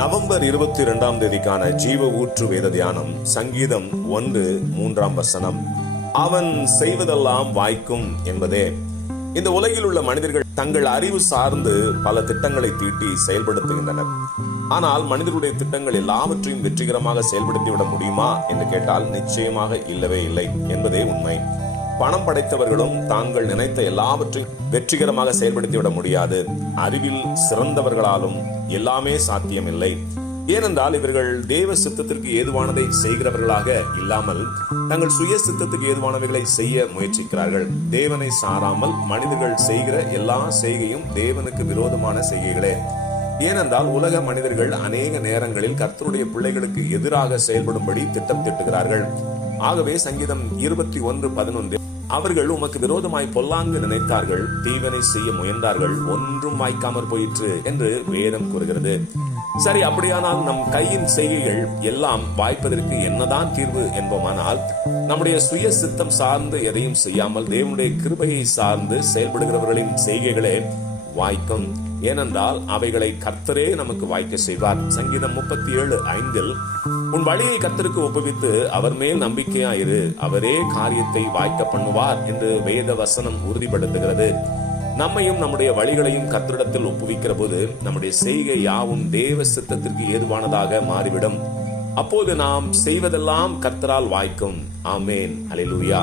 November 22 ஜீவ ஊற்று வேத தியானம். சங்கீதம் 1:3. அவன் செய்வதெல்லாம் வாய்க்கும் என்பதே. இந்த உலகில் உள்ள மனிதர்கள் தங்கள் அறிவு சார்ந்து பல திட்டங்களை தீட்டி செயல்படுத்துகின்றனர். ஆனால் மனிதர்களுடைய திட்டங்கள் எல்லாவற்றையும் வெற்றிகரமாக செயல்படுத்திவிட முடியுமா என்று கேட்டால் நிச்சயமாக இல்லவே இல்லை என்பதே உண்மை. பணம் படைத்தவர்களும் தாங்கள் நினைத்த எல்லாவற்றையும் வெற்றிகரமாக செயல்படுத்திவிட முடியாது. அறிவில் சிறந்தவர்களாலும் எல்லாமே சாத்தியமில்லை. ஏனென்றால் இவர்கள் தேவ சித்தத்திற்கு ஏதுவானதை செய்கிறவர்களாக இல்லாமல் தங்கள் சுய சித்தத்துக்கு ஏதுவானவைகளை செய்ய முயற்சிக்கிறார்கள். தேவனை சாராமல் மனிதர்கள் செய்கிற எல்லா செய்கையும் தேவனுக்கு விரோதமான செய்கைகளே. ஏனென்றால் உலக மனிதர்கள் அநேக நேரங்களில் கர்த்தருடைய பிள்ளைகளுக்கு எதிராக செயல்படும்படி திட்டம் திட்டுகிறார்கள். ஆகவே சங்கீதம் 21:11 அவர்கள் உமக்கு விரோதமாய் பொல்லாங்கு நினைத்தார்கள், தீவனை செய்ய முயன்றார்கள், ஒன்றும் வாய்க்காமற் போயிற்று என்று வேதம் கூறுகிறது. சரி, அப்படியானால் நம் கையின் செய்கைகள் எல்லாம் வாய்ப்பதற்கு என்னதான் தீர்வு என்போமானால், நம்முடைய சுய சித்தம் சார்ந்து எதையும் செய்யாமல் தேவனுடைய கிருபையை சார்ந்து செயல்படுகிறவர்களின் செய்கைகளே வாய்க்கும். ஏனென்றால் அவைகளை கர்த்தரே நமக்கு வாய்க்க செய்வார். சங்கீதம் 37:5 உன் வழியை கர்த்தருக்கு ஒப்புவித்து அவர் மேல் நம்பிக்கையாயிரு, அவரே காரியத்தை வாய்க்க பண்ணுவார் என்று வேத வசனம் உறுதிப்படுத்துகிறது. நம்மையும் நம்முடைய வழிகளையும் கர்த்தரிடத்தில் ஒப்புவிக்கிற போது நம்முடைய செய்கை யாவும் தேவ சித்தத்திற்கு ஏதுவானதாக மாறிவிடும். அப்போது நாம் செய்வதெல்லாம் கர்த்தரால் வாய்க்கும். ஆமேன். அல்லேலூயா.